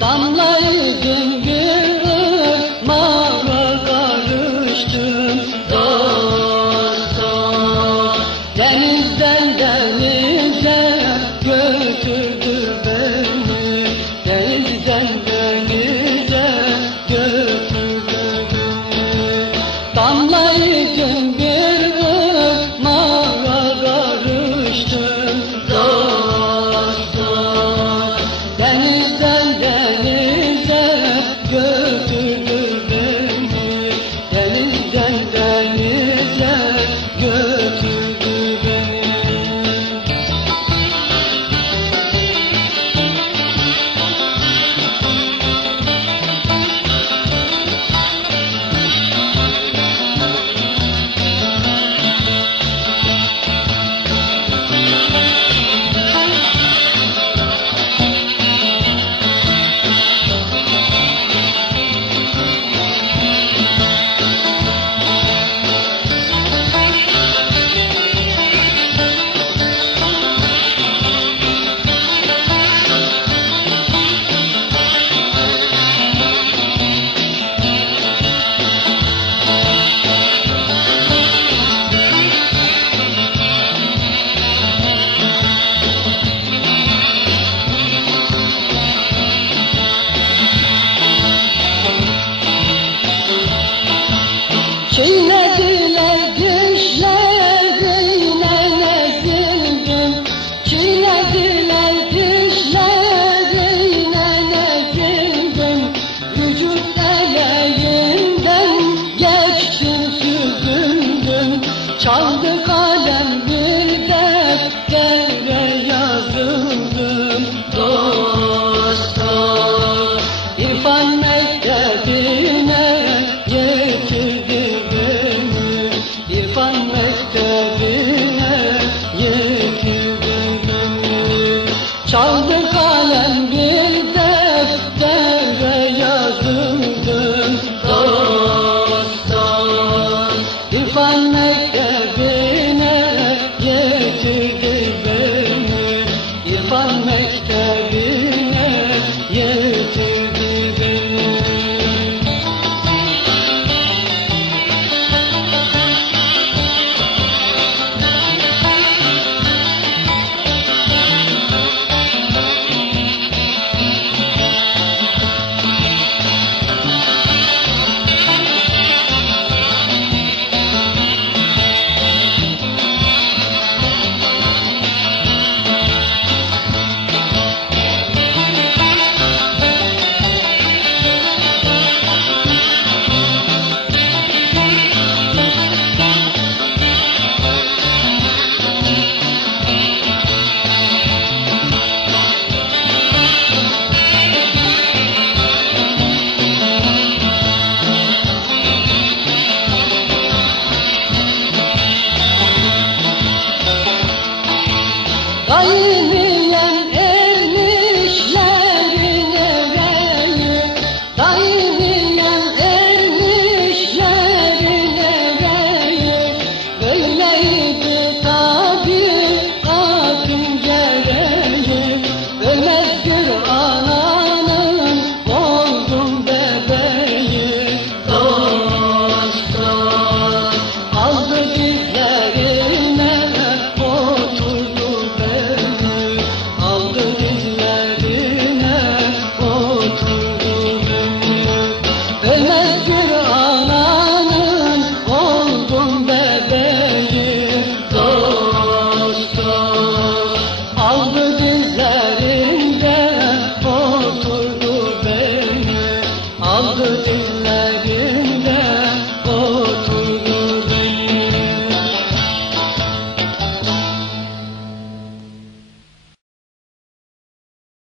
bum